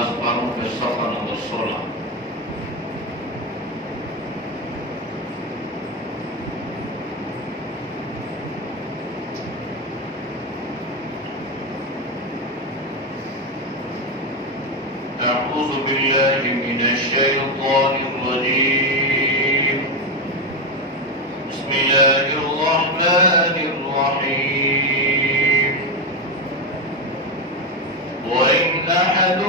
نماز پاروں کے صفحہ نمبر 16۔ أعوذ بالله من الشيطان الرجيم بسم الله الرحمن الرحيم وإن أحد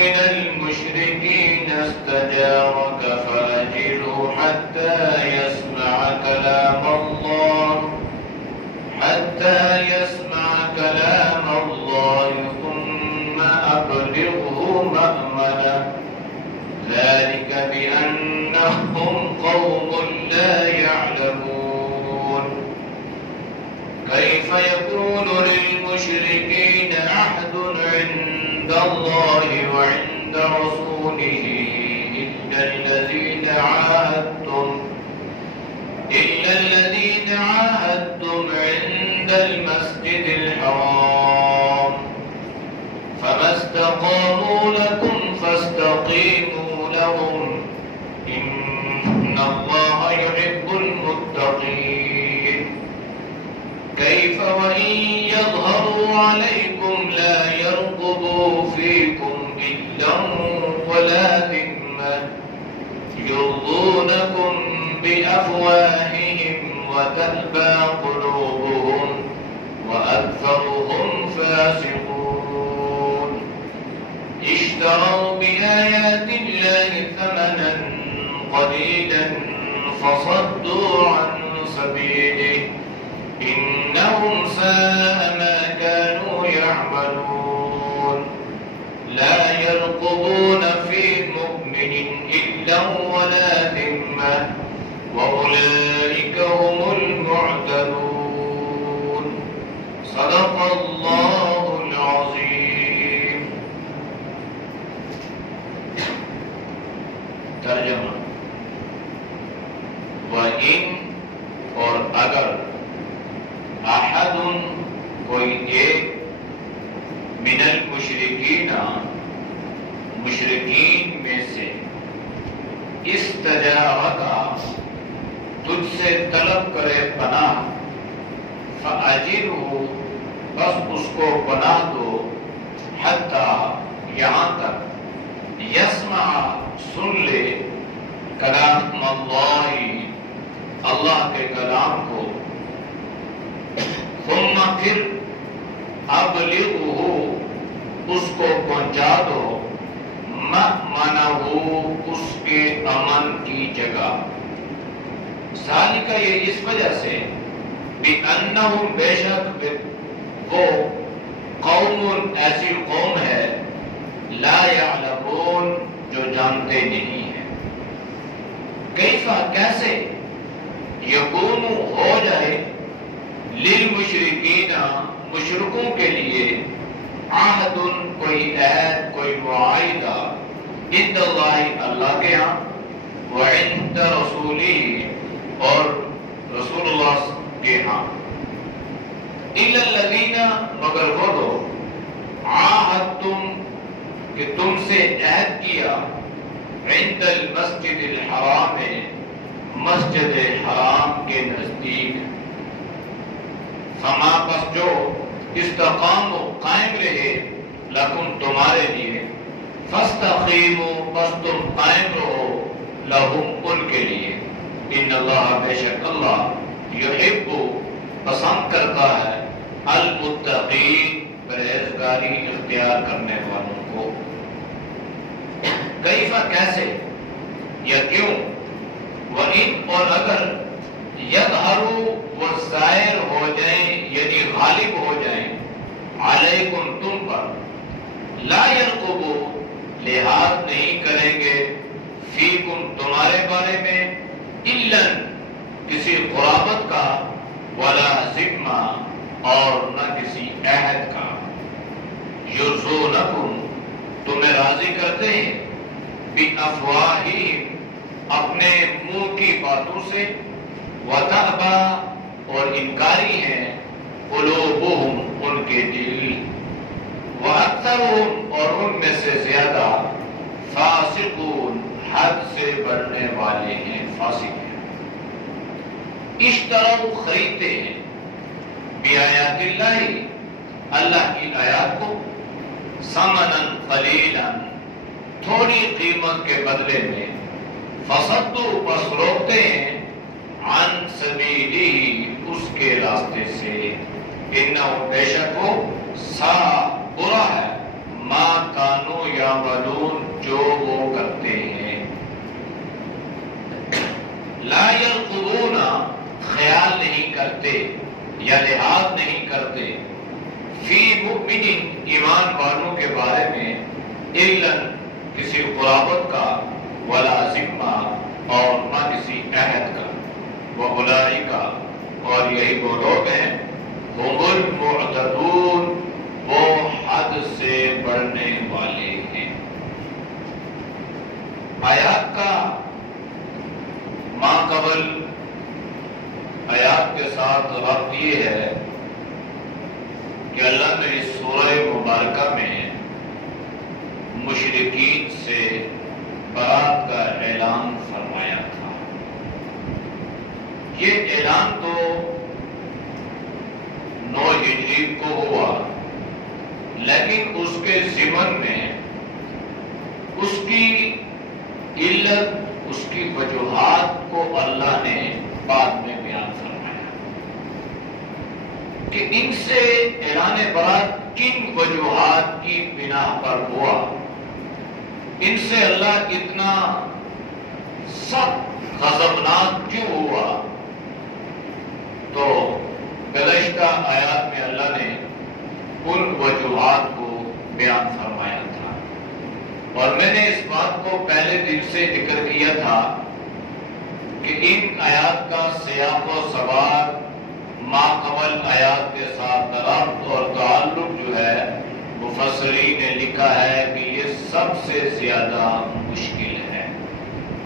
من المشركين استجارك فأجره حتى يسمع كلام الله ثم أبلغه مأمنه ذلك بأنهم قوم لا يعلمون كيف يكون للمشركين عهد عند الله وعند رسوله إلا الذين عاهدتم عند المسجد الحرام فما استقاموا لكم فاستقيموا لهم إن الله يحب المتقين كيف وإن يظهروا عليكم لا يرقبوا فيكم إلا ولا ذمة يرضونكم بأفواههم وتأبى قلوبهم وأكثرهم فاسقون اشتروا بآيات الله ثمنا قليلا فصدوا عن سبيله إنهم ساء ما كانوا يعملون لا يرقبون في مؤمن إلا ولا ذمة وأولئك هم المعتدون صدق الله العظيم۔ ترجمہ: وَإِنْ اور اگر احد کوئی ایک من المشرکین مشرکین میں سے استجارک تجھ سے طلب کرے پناہ فأجرہ بس اس کو پناہ دو حتی یہاں تک یسمع سن لے کلام اللہ اللہ کے کلام کو ثم پھر ابلغہ اس کو پہنچا دو مأمنہ اس کے امن کی جگہ ذالک یہ اس وجہ سے بِأَنَّهُمْ بے شک وہ قوم ایسی قوم ہے لا یعلمون جو جانتے نہیں ہیں کیفا کیسے یکون ہو جائے للمشرکین مشرکوں کے لیے عہد کوئی عہد کوئی معاہدہ عند اللہ اللہ کے ہاں وعند رسولہ اور رسول اللہ کے ہاں الا الذین مگر وہ لوگ عاہدتم کہ تم سے عہد کیا عند المسجد الحرام مسجد حرام کے نزدیک فما پس جو استقاموا قائم رہے لکم تمہارے لیے فاستقیموا پس تم قائم رہو لہم ان کے لیے ان اللہ بے شک اللہ یحب پسند کرتا ہے المتقین پرہیزگاری اختیار کرنے والوں کو کیفا کیسے یا کیوں وَإِنْ اور اگر یظہروا وہ ظاہر ہو جائیں یعنی غالب ہو جائیں علیکم تم پر لا یرقبوا لحاظ نہیں کریں گے فیکم تمہارے بارے میں الا کسی قرابت کا ولا ذمہ اور نہ کسی عہد کا یرضونکم تمہیں راضی کرتے ہیں بِأَفْوَاهِهِمْ اپنے منہ کی باتوں سے وَتَأْبَى اور انکاری ہیں قُلُوبُهُمْ ان کے دل وَأَكْثَرُهُمْ اور اور ان میں سے زیادہ فاسقون حد سے بڑھنے والے ہیں، فاسق ہیں۔ اشتروا خریدتے ہیں بآیات اللہ، اللہ کی آیات کو، ثمنا قلیلا تھوڑی قیمت کے بدلے میں، فصدوا بس روکتے ہیں، عن سبیلہ اس کے راستے سے، انہو بے شک وہ سا برا ہے، ما کانوا یعملون جو وہ کرتے ہیں۔ لا یرقبون خیال نہیں کرتے یا لحاظ نہیں کرتے، فی مؤمن ایمان والوں کے بارے میں، الا کسی قرابت کا، ولا ذمہ اور نہ کسی عہد کا، وَأُولَٰئِکَ اور یہی وہ لوگ ہیں، ہم المعتدون وہ حد سے بڑھنے والے ہیں۔ آیات کا ما قبل آیات کے ساتھ ربط یہ ہے کہ اللہ نے اس سورہ مبارکہ میں مشرکین سے برات کا اعلان فرمایا تھا۔ یہ اعلان تو 9 ہجری کو ہوا، لیکن اس کے ضمن میں اس کی علت، اس کی وجوہات کو اللہ نے بعد میں بیان فرمایا کہ ان سے اعلان برات کن وجوہات کی بنا پر ہوا، ان سے اللہ اتنا سخت غضبناک کیوں ہوا۔ تو گزشتہ آیات میں اللہ نے ان وجوہات کو بیان فرمایا تھا، اور میں نے اس بات کو پہلے دن سے ذکر کیا تھا کہ ان آیات کا سیاق و سباق ما قبل آیات کے ساتھ ربط اور تعلق جو ہے، مفسرین نے لکھا ہے کہ یہ سب سے زیادہ مشکل ہے۔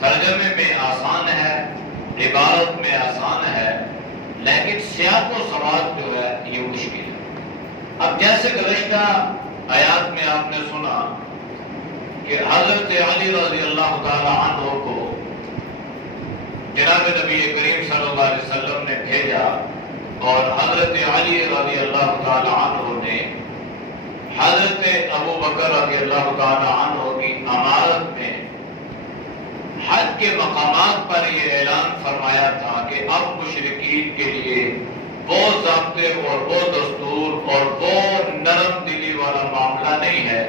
ترجمے میں آسان ہے، عبارت میں آسان ہے، لیکن سیاق و سباق جو ہے یہ مشکل ہے۔ اب جیسے گزشتہ آیات میں آپ نے سنا کہ حضرت علی رضی اللہ تعالی عنہ کو جناب نبی کریم صلی اللہ علیہ وسلم نے بھیجا، اور حضرت علی رضی اللہ تعالی عنہ نے حضرت ابو بکر رضی اللہ تعالی عنہ کی امارت میں حج کے مقامات پر یہ اعلان فرمایا تھا کہ اب مشرکین کے لیے وہ ضابطے اور وہ دستور اور وہ نرم دلی والا معاملہ نہیں ہے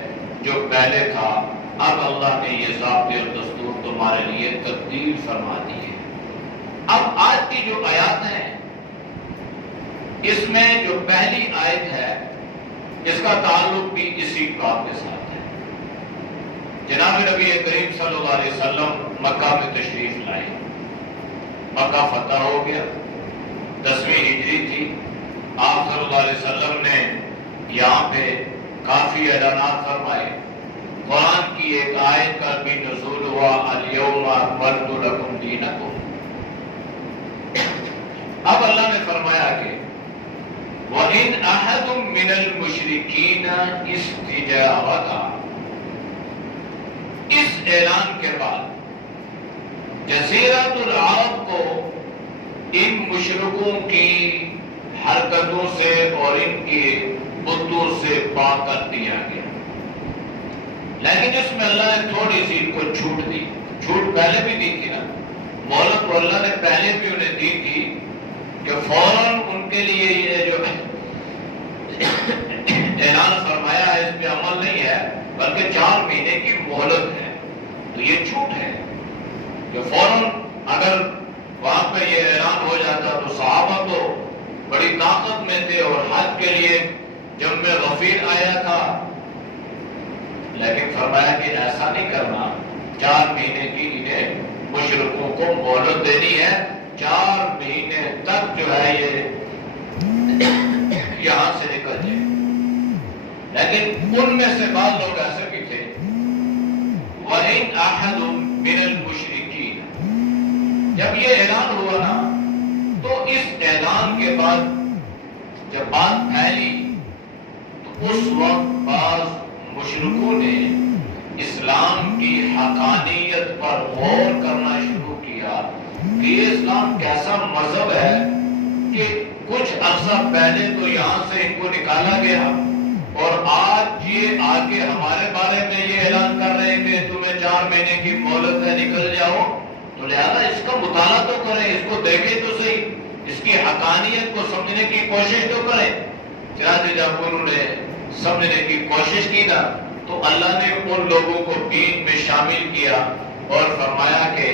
جو پہلے تھا، اب اللہ نے یہ ضابطے اور دستور تمہارے لیے تبدیل فرما دیے۔ اب آج کی جو آیات ہیں، اس میں جو پہلی آیت ہے اس کا تعلق بھی اسی بات کے ساتھ ہے۔ جناب نبی کریم صلی اللہ علیہ وسلم مکہ میں تشریف لائے، مکہ فتح ہو گیا، 10ویں ہجری تھی، آپ صلی اللہ علیہ وسلم نے یہاں پہ کافی اعلانات فرمائے، قرآن کی ایک آیت کا بھی نزول ہوا، الیوم اکملت لکم دینکم۔ اب اللہ نے فرمایا کہ وَإِنْ أَحَدٌ مِّنَ الْمُشْرِكِينَ اسْتَجَارَكَ، اس اعلان کے بعد جزیرۃ العرب کو ان مشرکوں کی حرکتوں سے اور ان کے بتوں سے پاک کر دیا گیا، لیکن اس میں اللہ نے تھوڑی سی کو چھوٹ دی۔ چھوٹ پہلے بھی دی تھی نا، مہلت تو اللہ نے پہلے بھی انہیں دی تھی کہ فوراً ان کے لیے یہ جو اعلان فرمایا ہے اس پہ عمل نہیں ہے، بلکہ 4 مہینے کی مہلت ہے۔ تو یہ چھوٹ ہے کہ فوراً اگر وہاں پہ یہ اعلان ہو جاتا تو صحابہ تو بڑی طاقت میں تھے اور حج کے لیے جب میں غفیر آیا تھا، لیکن فرمایا کہ ایسا نہیں کرنا، 4 مہینے کی انہیں مشرکوں کو مہلت دینی ہے، 4 مہینے تک جو ہے یہ یہاں سے نکل جائے۔ لیکن ان میں سے بعض لوگ ایسے بھی تھے، وَإِنْ أَحَدٌ مِّنَ الْمُشْرِكِينَ، جب یہ اعلان ہوا نا تو اس اعلان کے بعد جب بات پھیلی تو اس وقت بعض مشرکوں نے اسلام کی حقانیت پر غور کرنا شروع کیا کہ یہ اسلام کیسا مذہب ہے کہ کچھ عرصہ پہلے تو یہاں سے ان کو نکالا گیا اور آج یہ آگے ہمارے بارے میں یہ اعلان کر رہے ہیں کہ تمہیں 4 مہینے کی مہلت ہے، نکل جاؤ، تو لہذا اس کا مطالعہ تو کریں، اس کو دیکھیں تو صحیح، اس کی حقانیت کو سمجھنے کی کوشش تو کریں۔ چنانچہ جب انہوں نے سمجھنے کی کوشش کی نا تو اللہ نے ان لوگوں کو دین میں شامل کیا اور فرمایا کہ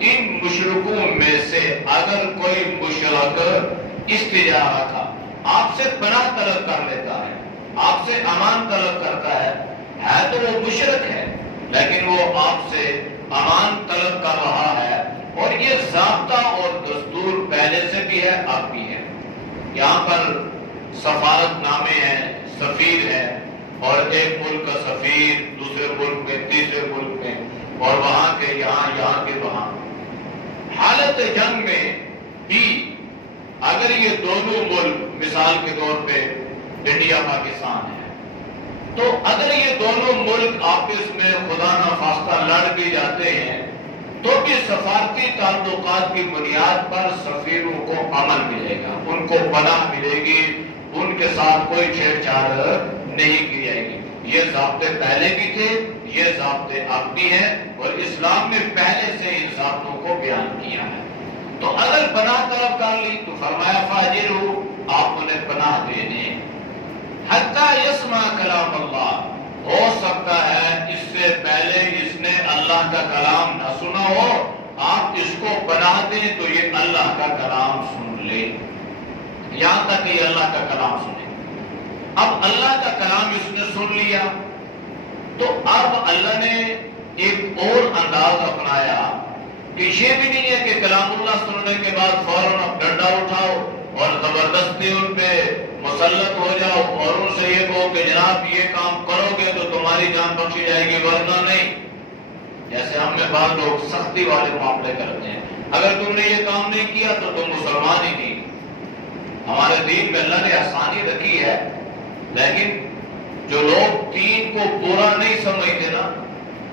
ان مشرکوں میں سے اگر کوئی مشرک استجارہ تھا، آپ سے پناہ طلب کر لیتا ہے، آپ سے امان طلب کرتا ہے تو وہ مشرک ہے لیکن وہ آپ سے امان طلب کر رہا ہے، اور یہ ضابطہ اور دستور پہلے سے بھی ہے، اب بھی ہے۔ یہاں پر سفارت نامے ہیں، سفیر ہے، اور ایک ملک کا سفیر دوسرے ملک میں، تیسرے ملک میں، اور وہاں کے یہاں، یہاں کے وہاں۔ حالت جنگ میں بھی اگر یہ دونوں ملک مثال کے طور پہ انڈیا پاکستان ہے تو اگر یہ دونوں ملک آپس میں خدا نخواستہ لڑ بھی جاتے ہیں تو بھی سفارتی تعلقات کی بنیاد پر سفیروں کو امن ملے گا، ان کو پناہ ملے گی، ان کے ساتھ کوئی چھیڑ چھاڑ نہیں کی جائے گی۔ یہ ضابطے پہلے بھی تھے، یہ ضابطے اب بھی ہیں، اور اسلام نے پہلے سے ان ضابطوں کو بیان کیا ہے۔ تو اگر پناہ طلب کر لی تو فرمایا فاجروا، آپ انہیں پناہ دے دیں، حتی یسمع کلام اللہ، ہو سکتا ہے اس سے پہلے اس نے اللہ کا کلام نہ سنا ہو، آپ اس کو پناہ دیں تو یہ اللہ کا کلام سن لے، یہاں تک کہ یہ اللہ کا کلام سنے۔ اب اللہ کا کلام اس نے سن لیا تو اب اللہ نے ایک اور انداز اپنایا کہ یہ بھی نہیں ہے کہ کلام اللہ سننے کے بعد فوراً اب ڈنڈا اٹھاؤ اور زبردستی ان پہ مسلط ہو جاؤ اور ان سے یہ کہو کہ جناب یہ کام کرو گے تو تمہاری جان بخشی جائے گی، ورنہ نہیں۔ جیسے ہم میں بعض لوگ سختی والے معاملے کرتے ہیں، اگر تم نے یہ کام نہیں کیا تو تم مسلمان ہی نہیں۔ ہمارے دین میں اللہ نے آسانی رکھی ہے، لیکن جو لوگ دین کو پورا نہیں سمجھتے نا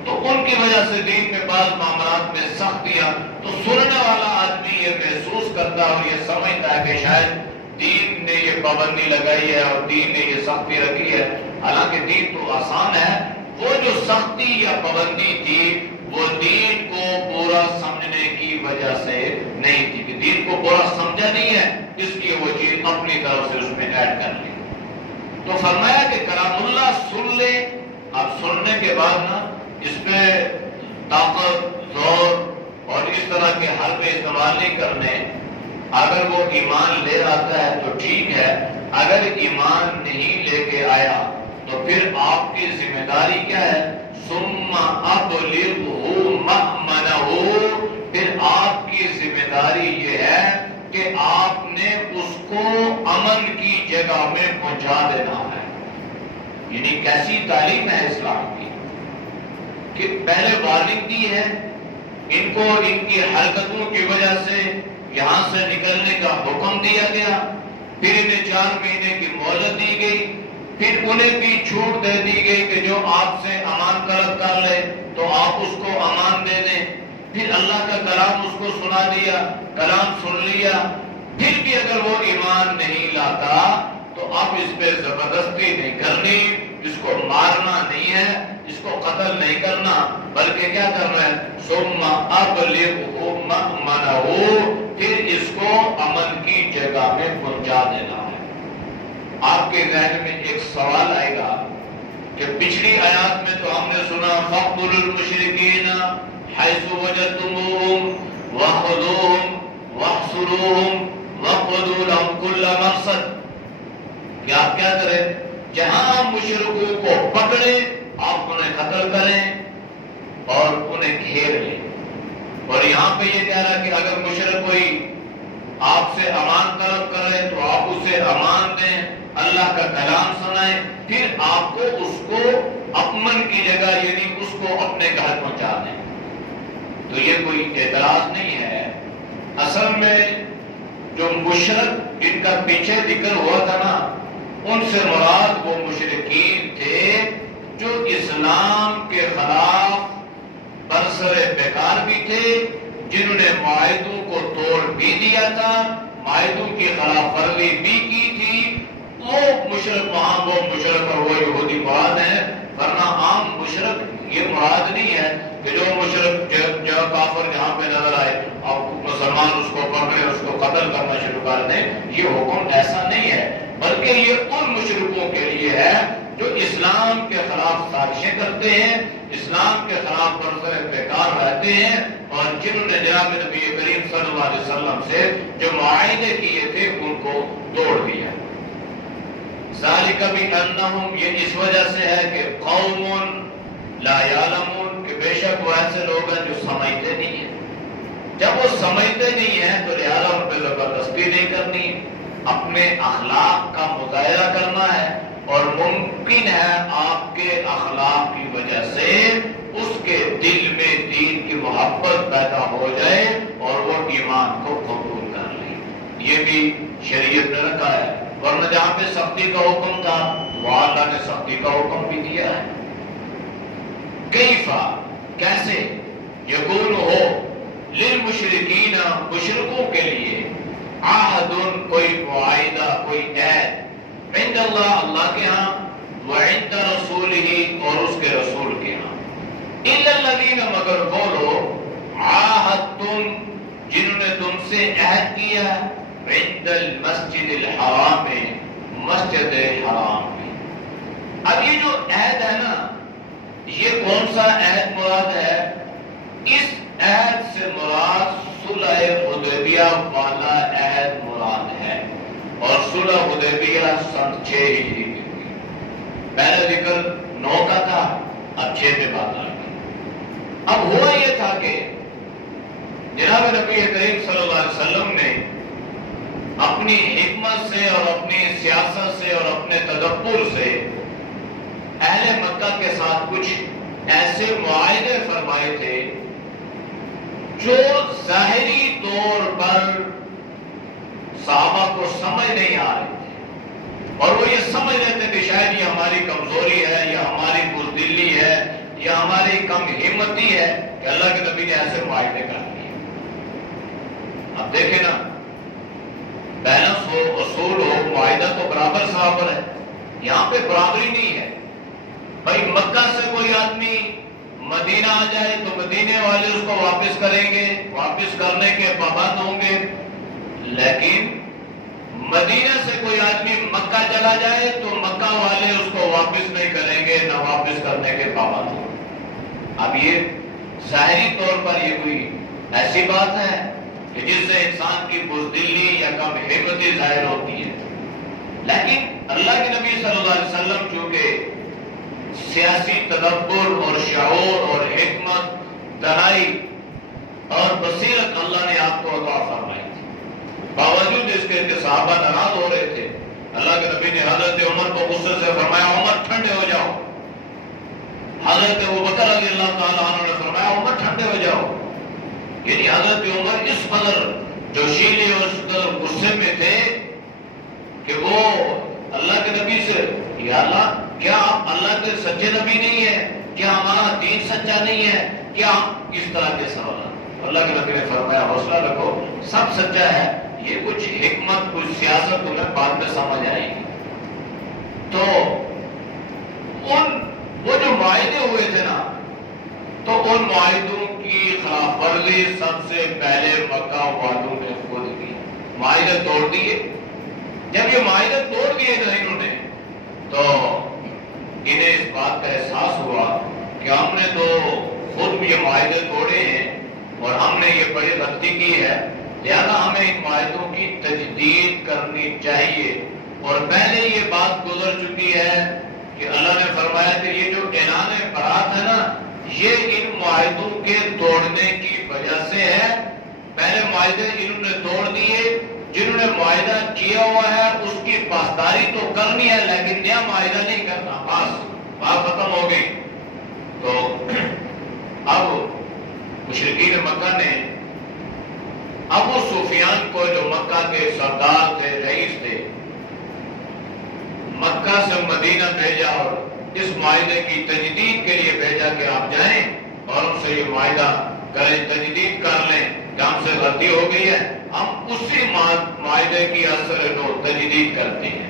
تو ان کی وجہ سے دین میں بعض معاملات میں سختیاں، تو سننے والا آدمی یہ محسوس کرتا ہے اور یہ سمجھتا ہے کہ شاید دین نے یہ پابندی لگائی ہے اور دین نے یہ سختی رکھی ہے، حالانکہ دین تو آسان ہے۔ وہ جو سختی یا پابندی تھی وہ دین کو پورا سمجھنے کی وجہ سے نہیں تھی، کہ دین کو پورا سمجھا نہیں ہے اس لیے وہ چیز اپنی طرف سے اس میں ایڈ کر لی۔ تو فرمایا کہ کلام اللہ سن لے، اب سننے کے بعد نا اس میں طاقت، زور اور اس طرح کے حربے استعمال نہیں کرنے۔ اگر وہ ایمان لے آتا ہے تو ٹھیک ہے، اگر ایمان نہیں لے کے آیا تو پھر آپ کی ذمہ داری کیا ہے؟ ثم ابلغہ مأمنہ، پھر آپ کی ذمہ داری یہ ہے کہ آپ نے اس کو امن کی جگہ میں پہنچا دینا ہے۔ یعنی کیسی تعلیم ہے اسلام کی کہ پہلے وارننگ دی ہے، ان کو ان کی حرکتوں کی وجہ سے یہاں سے نکلنے کا حکم دیا گیا، پھر انہیں 4 مہینے کی مہلت دی گئی، پھر انہیں بھی چھوٹ دے دی گئی کہ جو آپ سے امان طلب کر لے تو آپ اس کو امان دے دیں، پھر اللہ کا کلام اس کو سنا دیا، کلام سن لیا، پھر بھی اگر وہ ایمان نہیں لاتا تو اب اس پہ زبردستی نہیں کرنی، اس کو مارنا نہیں ہے، اس کو قتل نہیں کرنا، بلکہ کیا کرنا ہے؟ ثم ابلغہ مأمنہ، پھر اس کو امن کی جگہ میں پہنچا دینا ہے۔ آپ کے ذہن میں ایک سوال آئے گا کہ پچھلی آیات میں تو ہم نے سنا فاقتلوا المشرکین حیث وجدتموہم وخذوہم واحصروہم وقعدوا لهم کل مرصد، کہ آپ کیا کریں؟ جہاں مشرکوں کو پکڑیں آپ انہیں قتل کریں اور انہیں گھیر لیں۔ اور یہاں پہ یہ کہہ رہا کہ اگر مشرک کوئی آپ سے امان طلب کرے تو آپ اسے امان دیں، اللہ کا کلام سنائیں، پھر آپ کو اس کو امن کی جگہ یعنی اس کو اپنے گھر پہنچا دیں۔ تو یہ کوئی اعتراض نہیں ہے۔ اصل میں جو مشرک ان کا پیچھے ذکر ہوا تھا نا، ان سے مراد وہ مشرکین تھے جو اسلام کے خلاف برسر پیکار بھی تھے، جنہوں نے معاہدوں کو توڑ بھی دیا تھا، معاہدوں کی خلاف ورزی بھی کی تھی، وہ مشرک وہاں وہ مشرک اور وہ یہودی مراد ہے، ورنہ عام مشرک یہ مراد نہیں ہے کہ جو مشرک جو کافر جہاں پہ نظر آئے اور مسلمان اس کو پکڑے اس کو قتل کرنا شروع کر دیں، یہ حکم ایسا نہیں ہے، بلکہ یہ ان مشرکوں کے لیے ہے جو اسلام کے خلاف سازشیں کرتے ہیں، اسلام کے خلاف برسر پیکار رہتے ہیں، اور جنہوں نے جناب نبی کریم صلی اللہ علیہ وسلم سے جو معاہدے کیے تھے ان کو توڑ دیا۔ ذالک بانہم، یہ اس وجہ سے ہے کہ قوم لا یعلمون، کہ بے شک وہ ایسے لوگ ہیں جو سمجھتے نہیں ہیں۔ جب وہ سمجھتے نہیں ہیں تو لہٰذا ان پہ زبردستی نہیں کرنی، اپنے اخلاق کا مظاہرہ کرنا ہے، اور ممکن ہے آپ کے اخلاق کی وجہ سے اس کے دل میں دین کی محبت پیدا ہو جائے اور وہ ایمان کو قبول کر لے، یہ بھی شریعت نے رکھا ہے، ورنہ جہاں پہ سختی کا حکم تھا وہاں اللہ نے سختی کا حکم بھی دیا ہے۔ کیفا، کیسے، یقول ہو للمشرکین، مشرکوں کے لیے، عہد، کوئی معاہدہ، کوئی عہد، عند اللہ، اللہ کے ہاں، وعند رسولہ، اور اس کے رسول کے ہاں، الا الذین، مگر وہ لوگ، عاہدتم، جنہوں نے تم سے عہد کیا، عند المسجد الحرام، مسجد حرام میں۔ اب یہ جو عہد ہے نا، یہ کون سا عہد مراد ہے؟ اس عہد سے مراد صلح حدیبیہ والا عہد مراد ہے، اور صلح حدیبیہ سن 6 ہجری میں ہوئی، پہلے ذکر 9 کا تھا، اب 6 پہ بات آ گئی۔ اب ہوا یہ تھا کہ جناب نبی کریم صلی اللہ علیہ وسلم نے اپنی حکمت سے اور اپنی سیاست سے اور اپنے تدبر سے اہل مکہ کے ساتھ کچھ ایسے معاہدے فرمائے تھے جو ظاہری طور پر صحابہ کو سمجھ نہیں آ رہے تھے، اور وہ یہ سمجھ رہے تھے کہ شاید یہ ہماری کمزوری ہے یا ہماری بزدلی ہے یا ہماری کم ہمتی ہے کہ اللہ کے نبی نے ایسے معاہدے کر دیے۔ اب دیکھیں نا، بیلنس ہو، اصول ہو، معاہدہ تو برابر برابر ہے، یہاں پہ برابری نہیں ہے۔ بھائی مکہ سے کوئی آدمی مدینہ آ جائے تو مدینے والے اس کو واپس کریں گے، واپس کرنے کے پابند ہوں گے، لیکن مدینہ سے کوئی آدمی مکہ چلا جائے تو مکہ والے اس کو واپس نہیں کریں گے، نہ واپس کرنے کے پابند ہوں گے۔ اب یہ ظاہری طور پر یہ کوئی ایسی بات ہے کہ جس سے انسان کی بزدلی یا کم ہمتی ظاہر ہوتی ہے، لیکن اللہ کے نبی صلی اللہ علیہ وسلم چونکہ سیاسی تدبر اور شعور اور حکمت، دانائی اور بصیرت اللہ نے آپ کو عطا فرمائی تھی، باوجود اس کے کہ صحابہ ناراض ہو رہے تھے، اللہ کے نبی نے حضرت عمر کو غصے سے فرمایا عمر ٹھنڈے ہو جاؤ، حضرت ابوبکر رضی اللہ تعالیٰ عنہ نے فرمایا عمر ٹھنڈے ہو جاؤ، یعنی حضرت عمر اس قدر جوشیلے اور اس قدر غصے میں تھے کہ وہ اللہ کے نبی سے، یا اللہ کیا آپ اللہ کے سچے نبی نہیں ہیں؟ کیا ہمارا دین سچا نہیں ہے؟ کیا اس طرح کے سوالات؟ اللہ کے نبی نے فرمایا حوصلہ رکھو، سب سچا ہے، یہ کچھ حکمت کچھ سیاست تمہیں بعد میں سمجھ آئے گی۔ تو وہ جو معاہدے ہوئے تھے نا، تو ان معاہدوں کی خلاف ورزی سب سے پہلے مکہ والوں نے خود کی، معاہدے توڑ دیے۔ جب یہ معاہدے توڑ دیے نا انہوں نے، تو انہیں اس بات کا احساس ہوا کہ ہم نے تو خود یہ معاہدے توڑے ہیں اور ہم نے یہ بڑی غلطی کی ہے، لہذا ہمیں ان معاہدوں کی تجدید کرنی چاہیے۔ اور پہلے یہ بات گزر چکی ہے کہ اللہ نے فرمایا کہ یہ جو اعلان برات ہے نا، یہ ان معاہدوں کے توڑنے کی وجہ سے ہے۔ پہلے معاہدے انہوں نے توڑ دیے، جنہوں نے معاہدہ کیا ہوا ہے اس کی پاسداری تو کرنی ہے، لیکن نیا معاہدہ نہیں کرنا، بس بات ختم ہو گئی۔ تو اب مشرکین مکہ نے ابو سفیان کو، جو مکہ کے سردار تھے، رئیس تھے، مکہ سے مدینہ بھیجا اور اس معاہدے کی تجدید کے لیے بھیجا کہ آپ جائیں اور ان سے یہ معاہدہ کریں، تجدید کر لیں کہ ہم سے غلطی ہو گئی ہے، ہم اسی معاہدے کی اثر کو تجدید کرتے ہیں۔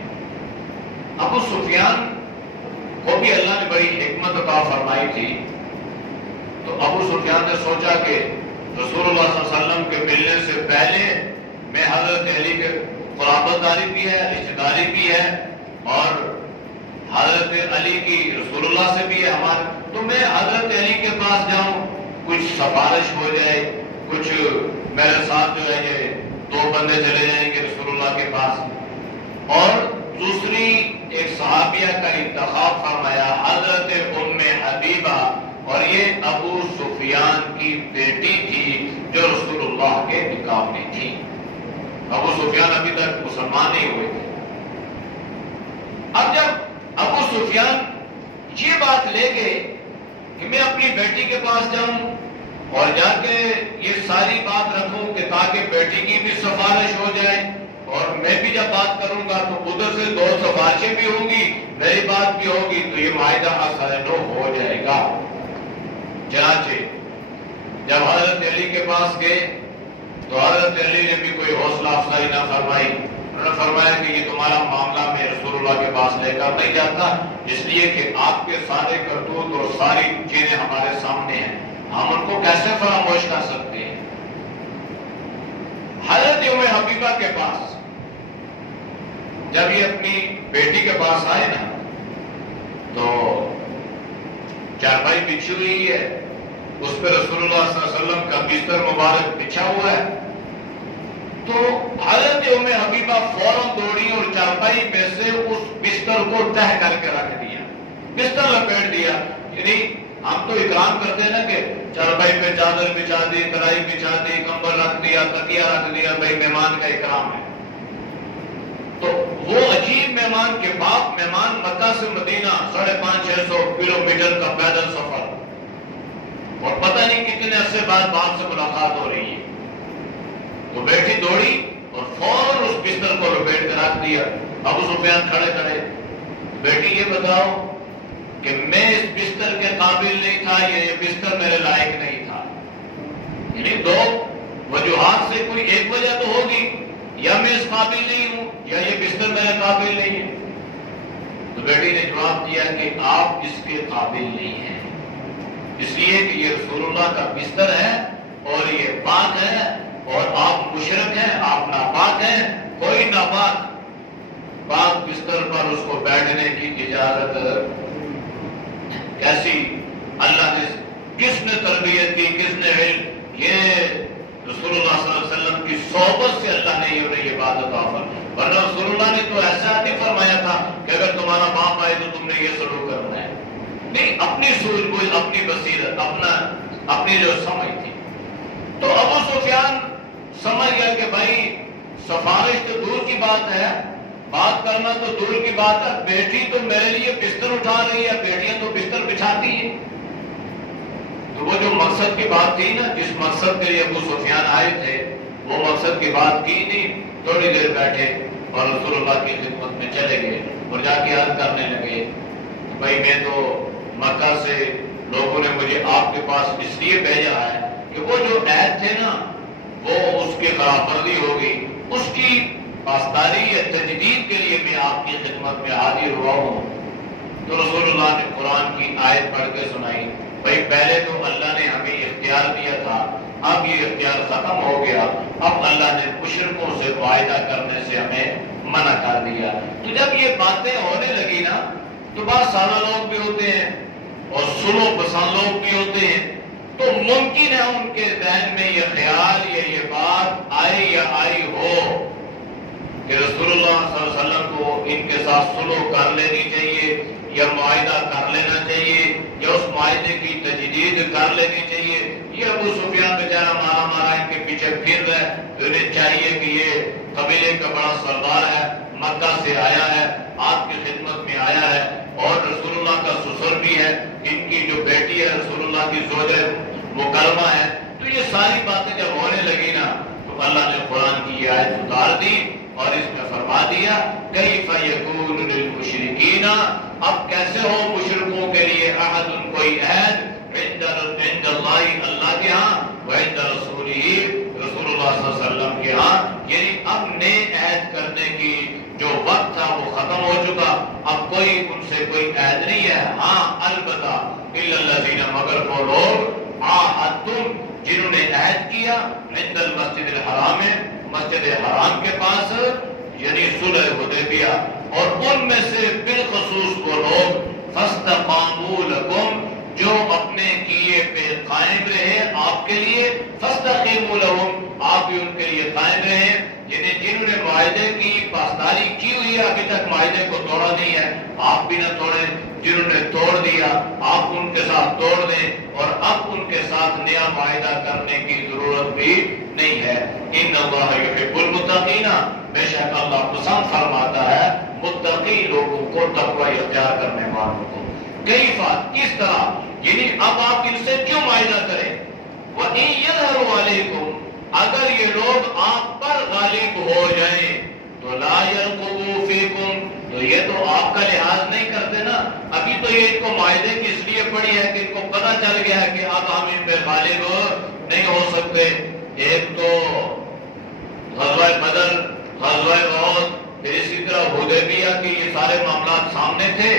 ابو سفیان کو بھی اللہ نے بڑی حکمت عطا فرمائی تھی، تو ابو سفیان نے سوچا کہ رسول اللہ صلی اللہ علیہ وسلم کے ملنے سے پہلے میں حضرت علی کے قرابت داری بھی ہے، رشتہ داری بھی ہے، اور حضرت علی کی رسول اللہ سے بھی ہے ہمارے، تو میں حضرت علی کے پاس جاؤں، کچھ سفارش ہو جائے، کچھ میرے ساتھ جو ہے یہ 2 بندے چلے جائیں گے رسول اللہ کے پاس۔ اور دوسری ایک صحابیہ کا انتخاب فرمایا، حضرت ام حبیبہ، اور یہ ابو سفیان کی بیٹی تھی جو رسول اللہ کے نکاح میں تھی۔ ابو سفیان ابھی تک مسلمان نہیں ہوئے تھے۔ اب جب ابو سفیان یہ بات لے گئے کہ میں اپنی بیٹی کے پاس جاؤں اور جا کے یہ ساری بات رکھوں کہ تاکہ بیٹی کی بھی سفارش ہو جائے، اور میں بھی جب بات کروں گا تو ادھر سے 2 سفارشیں بھی ہوں گی، میری بات بھی ہوگی، تو یہ معاہدہ اثر ہو جائے گا۔ چنانچہ جب حضرت علی کے پاس گئے تو حضرت علی نے بھی کوئی حوصلہ افزائی نہ فرمائی، انہوں نے فرمایا کہ یہ تمہارا معاملہ میں رسول اللہ کے پاس لے کر نہیں جاتا، اس لیے کہ آپ کے سارے کرتوت اور ساری چیزیں ہمارے سامنے ہیں، ہم ان کو کیسے فراموش کر سکتے ہیں۔ حضرت ام حبیبہ کے پاس جب یہ اپنی بیٹی کے پاس آئے نا، تو چارپائی بچھی ہوئی ہے، اس پہ رسول اللہ صلی اللہ علیہ وسلم کا بستر مبارک بچھا ہوا ہے، تو حضرت ام حبیبہ فوراً دوڑی اور چارپائی میں سے اس بستر کو تہ کر کے رکھ دیا، بستر لپیٹ دیا۔ یعنی ہم تو اکرام کرتے ہیں نا کہ چارپائی پہ چادر بچھا دی، کڑائی بچھا دی، کمبل رکھ دیا، تکیہ رکھ دیا، بھائی مہمان کا اکرام ہے۔ تو وہ عجیب مہمان کے باپ مہمان، مکہ سے مدینہ 550-600 کلومیٹر کا پیدل سفر، اور پتہ نہیں کتنے عرصے بعد باپ سے ملاقات ہو رہی ہے، تو بیٹی دوڑی اور فوراً اس بستر کو لپیٹ کر رکھ دیا۔ ابو سفیان کھڑے کھڑے، بیٹی یہ بتاؤ کہ میں اس بستر کے قابل نہیں تھا یا یہ بستر میرے لائق نہیں تھا؟ یعنی 2 وجوہات سے کوئی ایک وجہ تو ہوگی، یا میں اس قابل نہیں ہوں یا یہ بستر میرے قابل نہیں ہے۔ تو بیٹی نے جواب دیا کہ آپ اس کے قابل نہیں ہیں، اس لیے کہ یہ رسول اللہ کا بستر ہے اور یہ پاک ہے، اور آپ مشرک ہیں، آپ ناپاک ہیں، کوئی ناپاک پاک بستر پر اس کو بیٹھنے کی اجازت۔ کیسی اللہ نے، کس نے تربیت کی، کس نے علم، یہ رسول اللہ صلی اللہ علیہ وسلم کی صحبت سے اللہ نے یہ بات عطا فرمائی، ورنہ رسول اللہ نے تو ایسا نہیں فرمایا تھا کہ اگر تمہارا باپ آئے تو تم نے یہ سلوک کرنا ہے، نہیں، اپنی سوچ بوجھ، اپنی بصیرت، اپنی جو سمجھ تھی۔ تو ابو سفیان سمجھ گیا کہ بھائی سفارش تو دور کی بات ہے، بات کرنا تو دور کی بات ہے، بیٹی تو میرے لیے بستر اٹھا رہی ہے، بیٹیاں تو بستر بچھاتی ہیں۔ تو وہ جو مقصد کی بات تھی نا، جس مقصد کے لیے ابو سفیان آئے تھے، وہ مقصد کی بات کی نہیں، تھوڑی دیر بیٹھے اور رسول اللہ کی خدمت میں چلے گئے اور جا کے عرض کرنے لگے، بھائی میں تو مکہ سے لوگوں نے مجھے آپ کے پاس اس لیے بھیجا ہے کہ وہ جو عہد تھے نا، وہ اس کی خلاف ورزی ہو گئی، اس کی پاسداری یا تجدید کے لیے میں آپ کی خدمت میں حاضر ہوا ہوں۔ تو رسول اللہ نے قرآن کی آیت پڑھ کے سنائی، بھائی پہلے تو اللہ نے ہمیں اختیار دیا تھا، اب یہ اختیار ختم ہو گیا، اب اللہ نے مشرکوں سے معاہدہ کرنے سے ہمیں منع کر دیا۔ تو جب یہ باتیں ہونے لگی نا، تو بہت سارے لوگ بھی ہوتے ہیں اور سلو پسند لوگ بھی ہوتے ہیں، تو ممکن ہے ان کے ذہن میں یہ خیال یا یہ بات آئی ہو کہ رسول اللہ صلی اللہ علیہ وسلم کو ان کے ساتھ سلو کر لینی چاہیے یا معاہدہ کر لینا چاہیے یا اس معاہدے کی تجدید کر لینی چاہیے۔ یہ ابو سفیان بیچارہ مارا ان کے پیچھے پھر رہا ہے، انہیں چاہیے کہ یہ قبیلے کا بڑا سردار ہے، مکہ سے آیا ہے، آپ کی خدمت میں آیا ہے، اور رسول اللہ کا سسر بھی ہے، ان کی جو بیٹی ہے رسول اللہ کی زوجہ مکرمہ ہے۔ تو یہ ساری باتیں جب ہونے لگی نا، تو اللہ نے قرآن کی یہ آیت اتار دی اور اس میں فرما دیا، کیف یکون للمشرکین اب کیسے ہو مشرکوں کے لیے عہد کوئی عہد عند اللہ اللہ کے ہاں وعند رسولہ رسول اللہ صلی اللہ علیہ وسلم کے ہاں، یعنی اب نئے عہد کرنے کی جو وقت تھا وہ ختم ہو چکا، اب کوئی ان سے کوئی عہد نہیں ہے۔ ہاں البتہ الا الذین، مگر وہ لوگ عاہدتم جنہوں نے عہد کیا عند المسجد الحرام، مسجد حرام کے پاس، یعنی صلح حدیبیہ، اور ان میں سے بالخصوص وہ لوگ فاستقاموا لکم جو اپنے کیے پہ قائم رہے آپ کے لیے، فاستقیموا لہم آپ بھی ان کے لیے قائم رہے، یعنی جنہوں نے معاہدے کی پاسداری کی ہوئی ہے ابھی تک معاہدے کو توڑا نہیں ہے، آپ بھی نہ توڑیں، جنہوں نے توڑ دیا آپ ان کے ساتھ توڑ دیں، اور اب ان کے ساتھ نیا معاہدہ کرنے کی ضرورت بھی نہیں ہے۔ ان اللہ یحب المتقین، بے شک اللہ پسند فرماتا ہے متقی لوگوں کو، تقوی اختیار کرنے والوں کو۔ کیف، اس طرح، یعنی اب آپ ان سے کیوں معاہدہ کریں؟ وَإِن يَظْهَرُوا عَلَيْكُمْ، اگر یہ لوگ آپ پر غالب ہو جائیں تو لا يَرْقُبُوا فِيكُمْ، تو یہ تو آپ کا لحاظ نہیں کرتے نا، ابھی تو یہ ان کو معاہدے کی اس لیے پڑی ہے کہ ان کو پتہ چل گیا ہے کہ اب ہم ان پہ غالب نہیں ہو سکتے۔ ایک تو غزوہ بدر، غزوہ احد، پھر اسی طرح حدیبیہ کے یہ سارے معاملات سامنے تھے،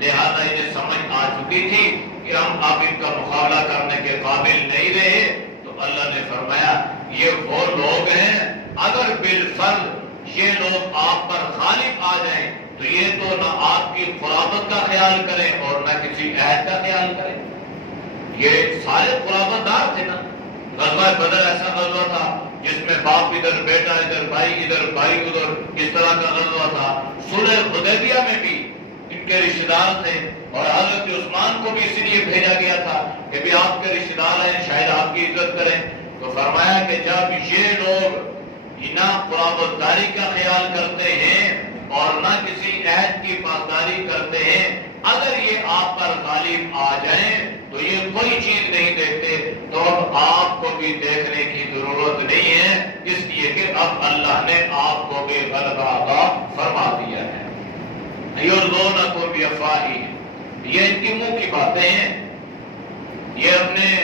لہذا انہیں سمجھ آ چکی تھی کہ ہم اب ان کا مقابلہ کرنے کے قابل نہیں رہے، تو اللہ نے فرمایا یہ وہ لوگ ہیں اگر بالفرض یہ لوگ آپ پر غالب آ جائیں تو یہ تو نہ آپ کی قرابت کا خیال کریں اور نہ کسی عہد کا خیال کریں۔ یہ سارے قرابت دار تھے نا، غزوہ بدر ایسا غزوہ تھا جس میں باپ ادھر، بیٹا ادھر، بھائی ادھر، اس طرح کا غزوہ تھا۔ صلح حدیبیہ میں بھی ان کے رشتہ دار تھے، اور حضرت عثمان کو بھی اسی لیے بھیجا گیا تھا کہ بھی آپ کے رشتہ دار ہیں، شاید آپ کی عزت کریں۔ تو فرمایا کہ جب یہ لوگ نہ قرابت داری کا خیال کرتے ہیں اور نہ کسی عہد کی پاسداری کرتے ہیں، اگر یہ آپ پر غالب آ جائیں تو یہ کوئی چیز نہیں دیکھتے، تو اب آپ کو بھی دیکھنے کی ضرورت نہیں ہے، اس لیے کہ اب اللہ نے آپ کو بھی غلبہ عطا فرما دیا ہے۔ یرضونکم بافواہہم، یہ ان کی منہ کی باتیں ہیں، یہ اپنے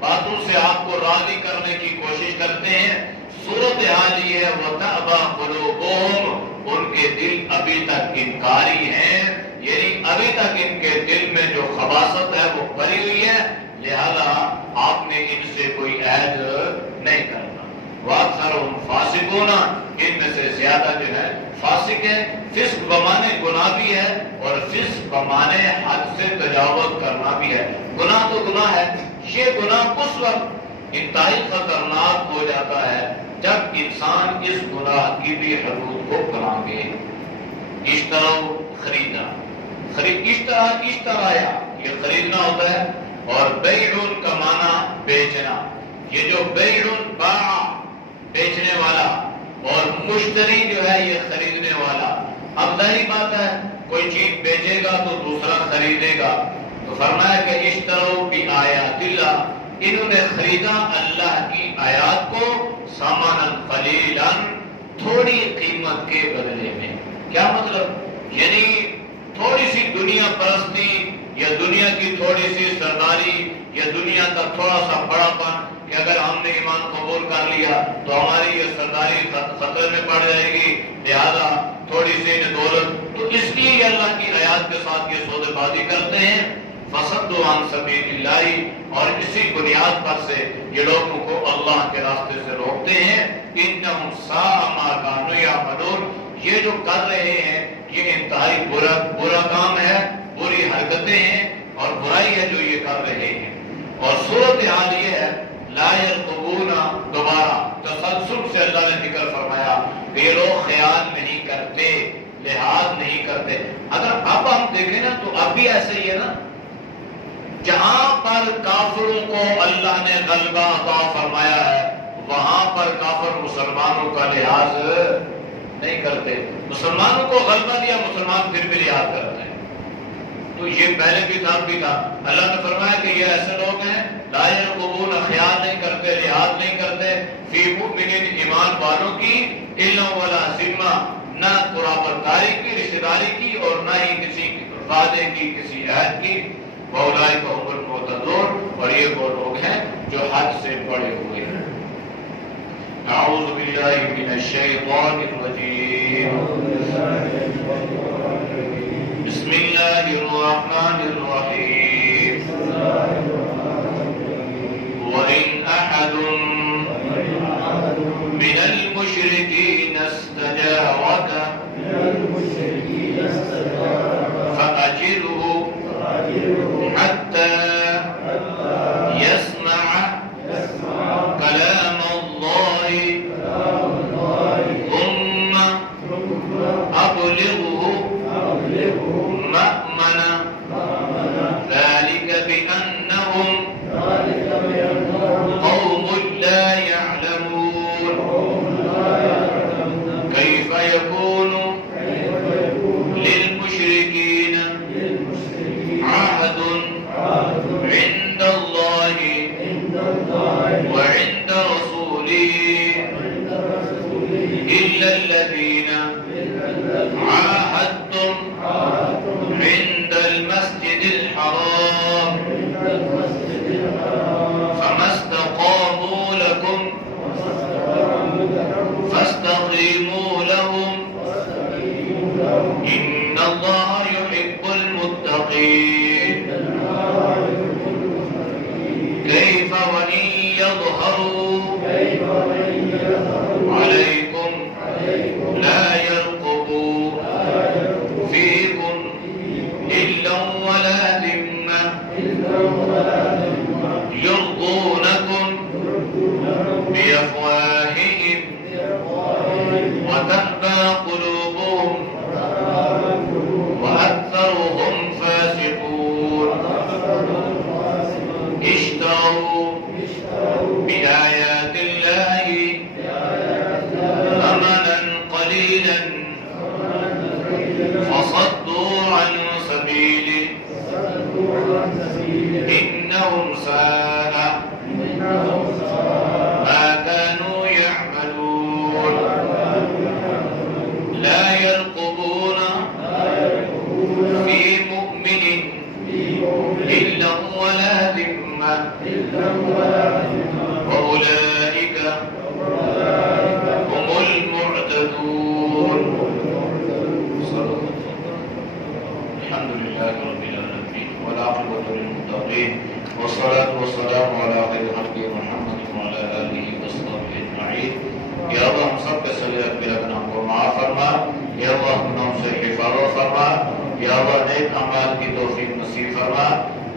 باتوں سے آپ کو راضی کرنے کی کوشش کرتے ہیں۔ صورتحال یہ ہے وَتَأْبَى قُلُوبُهُمْ، ان کے دل ابھی تک انکاری ہیں، یعنی ابھی تک ان کے دل میں جو خباثت ہے وہ بھری ہوئی ہے، لہذا آپ نے ان سے کوئی عہد نہیں کرنا۔ وَأَكْثَرُهُمْ فَاسِقُونَ، ان میں سے زیادہ جو ہے فاسق ہے۔ فسق بمانے گناہ بھی ہے اور فسق بمانے حد سے تجاوز کرنا بھی ہے۔ گناہ تو گناہ ہے، یہ گناہ اس وقت انتہائی خطرناک ہو جاتا ہے جب انسان اس گناہ کی بھی حدود کو پلانگے۔ اشتروا خریدا، اشترایا یہ خریدنا ہوتا ہے، اور بیعٌ کا معنی بیچنا، یہ جو بیعٌ باع بیچنے والا اور مشتری جو ہے یہ خریدنے والا۔ اب ظاہری بات ہے کوئی چیز بیچے گا تو دوسرا خریدے گا، تو فرمایا کہ اشتروا بآیات اللہ، انہوں نے خریدا اللہ کی آیات کو سامانا قلیلا، تھوڑی قیمت کے بدلے میں۔ کیا مطلب؟ یعنی تھوڑی سی دنیا پرستی یا دنیا کی تھوڑی سی سرداری یا دنیا کا تھوڑا سا بڑا پن کہ اگر ہم نے ایمان قبول کر لیا تو ہماری یہ سرداری خطرے میں پڑ جائے گی، لہذا تھوڑی سی دولت، تو اس لیے یہ اللہ کی آیات کے ساتھ یہ سودے بازی کرتے ہیں۔ فصدوا عن سبیل اللہ، اور اسی بنیاد پر سے یہ لوگوں کو اللہ کے راستے سے روکتے ہیں۔ انہم ساء ما کانوا یعملون، یہ جو کر رہے ہیں یہ انتہائی برا کام ہے، بری حرکتیں ہیں اور برائی ہے جو یہ کر رہے ہیں۔ اور صورتحال یہ ہے لا يرقبون، دوبارہ تسلسل سے اللہ نے ذکر فرمایا کہ یہ لوگ خیال نہیں کرتے، لحاظ نہیں کرتے۔ اگر اب ہم دیکھیں نا تو اب بھی ایسے ہی ہے نا، جہاں پر کافروں کو اللہ نے غلبہ عطا فرمایا ہے وہاں پر کافر مسلمانوں کا لحاظ نہیں کرتے، مسلمانوں کو غلبہ دیا مسلمان پھر بھی لحاظ کرتے ہیں۔ تو یہ پہلے بھی تھا بھی تھا، اللہ نے فرمایا کہ یہ ایسے لوگ ہیں لا يرقبون، خیال نہیں کرتے، لحاظ نہیں کرتے، فی مؤمن، ایمان والوں کی، الا ولا ذمہ، نہ قرابت داری کی، رشتہ داری کی، اور نہ ہی کسی وعدے کی کسی عہد کی، وَأُولَٰئِكَ هُمُ الْمُعْتَدُونَ، اور یہ وہ لوگ ہیں جو حد سے بڑے ہوئے ہیں۔ اعوذ باللہ من الشیطان الرجیم، بسم اللہ الرحمن الرحیم، وَإِنْ أَحَدٌ من المشركين استجارك فأجره حتى يسمع كلام الله ثم أبلغه مأمنا ذلك بأنهم قوم لا يعلمون كيف يكون للمشركين عهد عند الله وعند رسوله إلا الذين عاهدتم عند المسجد الحرام فما استقاموا لكم فاستقيموا لهم إن الله يحب المتقين كيف وإن يظهروا عليكم لا يرقبوا فيكم إلا ولا ذمة يرضونكم بأفواههم وتأبى قلوبهم وأكثرهم فاسقون اشتروا بآيات الله ثمنا قليلا فصدوا عن سبيله إنهم ساء ما كانوا يعملون لا يرقبون في مؤمن إلا ولا ذمة وأولئك هم المعتدون. الحمد لله رب العالمين والعاقبة للمتقين والصلاة والسلام على خير خلقه محمد وعلى آله وصحبه أجمعين. یا اللہ ہم سب کے صلی اللہ گناہ کو معاف فرما، یا اللہ گناہوں سے حفاظت فرما، یا اللہ نیک اعمال کی توفیق نصیب فرما،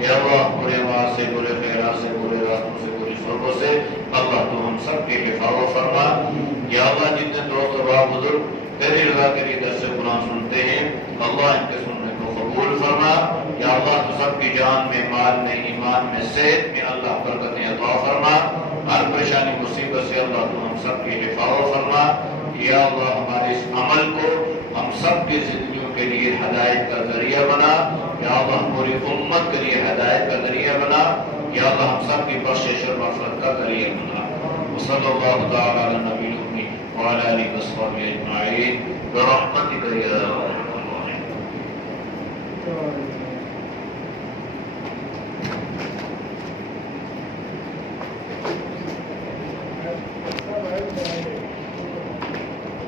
یا اللہ برے اعمال سے، برے خیرات سے، برے راستوں سے، بری شعبوں سے اللہ تو ہم سب کی حفاظت فرما۔ یا اللہ جتنے دوست اور بزرگ تیری رضا کے لیے درس قرآن سنتے ہیں اللہ ان کے سننے کو قبول فرما۔ یا اللہ تو سب کی جان میں، مال میں، ایمان میں، صحت میں اللہ برکتیں عطا فرما۔ ہر پریشانی مصیبت سے اللہ تو ہم سب کی حفاظت فرما۔ یا اللہ ہمارے اس عمل کو ہم سب کی زندگیوں کے لیے ہدایت کا ذریعہ بنا۔ یا اللہ پوری امت کے لیے ہدایت کا ذریعہ بنا۔ یا اللہ ہم سب کی بخشش اور مغفرت کا ذریعہ بنا۔ وصلی اللہ تعالی علی نبی الامی وعلی آلہ وصحبہ اجمعین برحمتک یا